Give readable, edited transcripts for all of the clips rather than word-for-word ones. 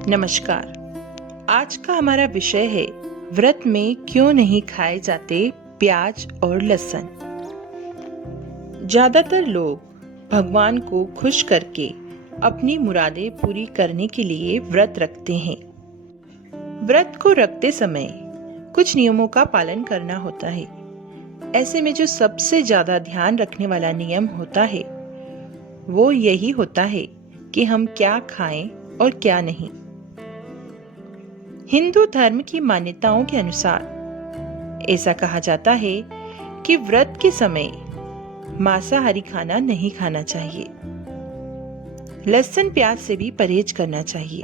नमस्कार। आज का हमारा विषय है व्रत में क्यों नहीं खाए जाते प्याज और लहसुन। ज्यादातर लोग भगवान को खुश करके अपनी मुरादें पूरी करने के लिए व्रत रखते हैं। व्रत को रखते समय कुछ नियमों का पालन करना होता है। ऐसे में जो सबसे ज्यादा ध्यान रखने वाला नियम होता है वो यही होता है कि हम क्या खाएं और क्या नहीं। हिंदू धर्म की मान्यताओं के अनुसार ऐसा कहा जाता है कि व्रत के समय मांसाहारी खाना नहीं खाना चाहिए। लहसुन प्याज से भी परहेज करना चाहिए।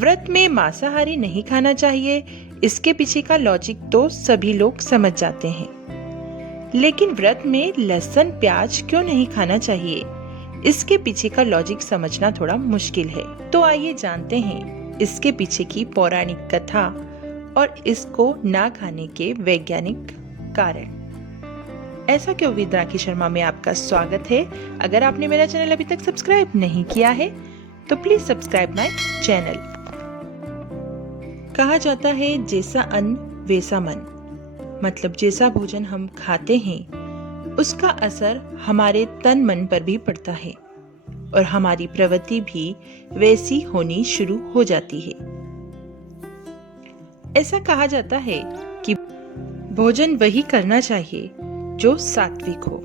व्रत में मांसाहारी नहीं खाना चाहिए, इसके पीछे का लॉजिक तो सभी लोग समझ जाते हैं। लेकिन व्रत में लहसुन प्याज क्यों नहीं खाना चाहिए, इसके पीछे का लॉजिक समझना थोड़ा मुश्किल है। तो आइए जानते हैं इसके पीछे की पौराणिक कथा और इसको ना खाने के वैज्ञानिक कारण। ऐसा क्यों विद राखी शर्मा में आपका स्वागत है। अगर आपने मेरा चैनल अभी तक सब्सक्राइब नहीं किया है तो प्लीज सब्सक्राइब माय चैनल। कहा जाता है जैसा अन्न वैसा मन, मतलब जैसा भोजन हम खाते हैं उसका असर हमारे तन मन पर भी पड़ता है और हमारी प्रवृत्ति भी वैसी होनी शुरू हो जाती है। ऐसा कहा जाता है कि भोजन वही करना चाहिए जो सात्विक हो।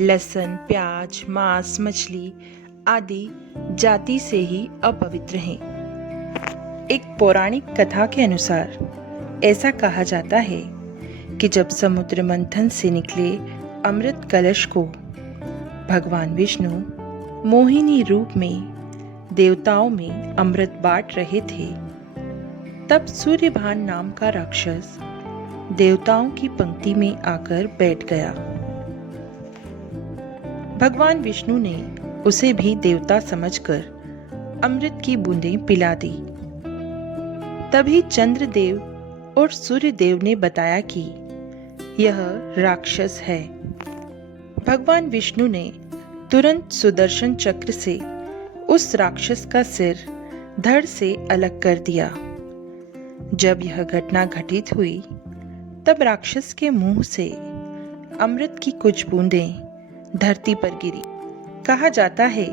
लहसुन, प्याज, मांस, मछली आदि जाति से ही अपवित्र हैं। एक पौराणिक कथा के अनुसार ऐसा कहा जाता है कि जब समुद्र मंथन से निकले अमृत कलश को भगवान विष्णु मोहिनी रूप में देवताओं में अमृत बांट रहे थे, तब सूर्यभान नाम का राक्षस देवताओं की पंक्ति में आकर बैठ गया। भगवान विष्णु ने उसे भी देवता समझकर अमृत की बूंदें पिला दी। तभी चंद्रदेव और सूर्यदेव ने बताया कि यह राक्षस है। भगवान विष्णु ने तुरंत सुदर्शन चक्र से उस राक्षस का सिर धड़ से अलग कर दिया। जब यह घटना घटित हुई तब राक्षस के मुंह से अमृत की कुछ बूंदें धरती पर गिरी। कहा जाता है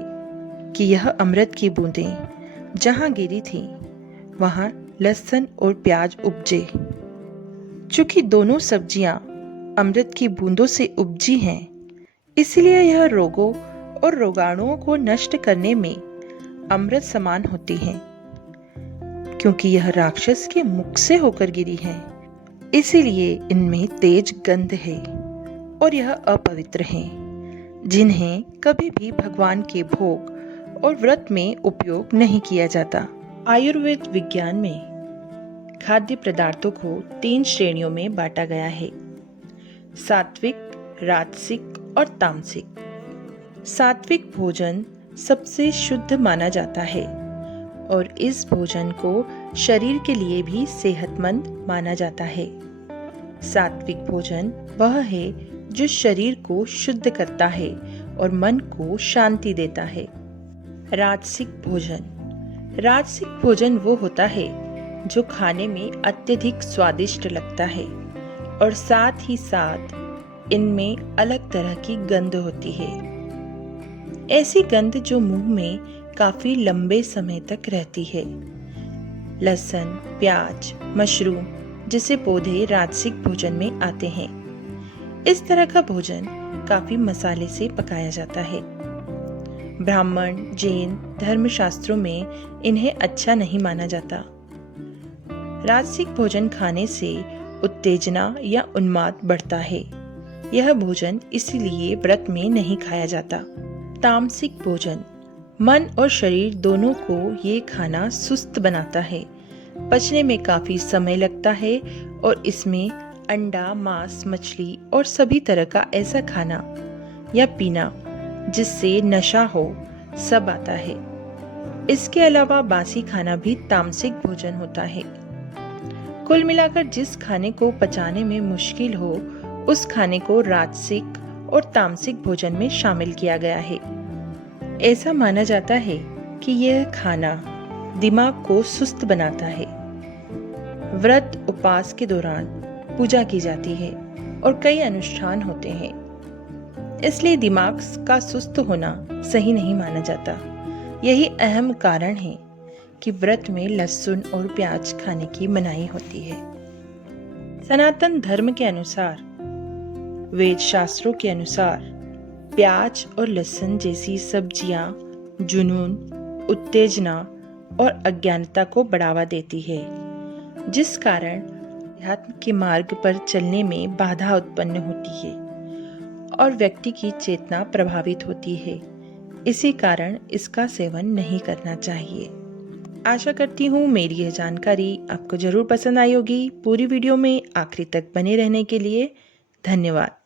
कि यह अमृत की बूंदें जहां गिरी थी वहां लहसुन और प्याज उपजे। चूंकि दोनों सब्जियां अमृत की बूंदों से उपजी हैं, इसलिए यह रोगों और रोगाणुओं को नष्ट करने में अमृत समान होती हैं। क्योंकि यह राक्षस के मुख से होकर गिरी है, इसीलिए इनमें तेज गंध है और यह अपवित्र हैं, जिन्हें कभी भी भगवान के भोग और व्रत में उपयोग नहीं किया जाता। आयुर्वेद विज्ञान में खाद्य पदार्थों को 3 श्रेणियों में बांटा गया है: सात्विक, राजसिक और तामसिक। सात्विक भोजन सबसे शुद्ध माना जाता है और इस भोजन को शरीर के लिए भी सेहतमंद माना जाता है। सात्विक भोजन वह है जो शरीर को शुद्ध करता है और मन को शांति देता है। राजसिक भोजन वो होता है जो खाने में अत्यधिक स्वादिष्ट लगता है और साथ ही साथ इनमें अलग तरह की गंध होती है। ऐसी गंध जो मुंह में काफी लंबे समय तक रहती है। लहसुन, प्याज, मशरूम जैसे पौधे राजसिक भोजन में आते हैं। इस तरह का भोजन काफी मसाले से पकाया जाता है। ब्राह्मण, जैन धर्मशास्त्रों में इन्हें अच्छा नहीं माना जाता। राजसिक भोजन खाने से उत्तेजना या उन्माद बढ़ता है। यह भोजन इसीलिए व्रत में नहीं खाया जाता। तामसिक भोजन मन और शरीर दोनों को ये खाना सुस्त बनाता है, पचने में काफी समय लगता है और इसमें अंडा, मांस, मछली और सभी तरह का ऐसा खाना या पीना जिससे नशा हो सब आता है। इसके अलावा बासी खाना भी तामसिक भोजन होता है। कुल मिलाकर जिस खाने को पचाने में मुश्किल हो उस खाने को राजसिक और तामसिक भोजन में शामिल किया गया है। ऐसा माना जाता है कि यह खाना दिमाग को सुस्त बनाता है। व्रत उपवास के दौरान पूजा की जाती है और कई अनुष्ठान होते हैं, इसलिए दिमाग का सुस्त होना सही नहीं माना जाता। यही अहम कारण है कि व्रत में लहसुन और प्याज खाने की मनाही होती है। सनातन धर्म के अनुसार, वेद शास्त्रों के अनुसार, प्याज और लहसुन जैसी सब्जियां जुनून, उत्तेजना और अज्ञानता को बढ़ावा देती है, जिस कारण अध्यात्म के मार्ग पर चलने में बाधा उत्पन्न होती है और व्यक्ति की चेतना प्रभावित होती है। इसी कारण इसका सेवन नहीं करना चाहिए। आशा करती हूँ मेरी यह जानकारी आपको जरूर पसंद आई होगी। पूरी वीडियो में आखिरी तक बने रहने के लिए धन्यवाद।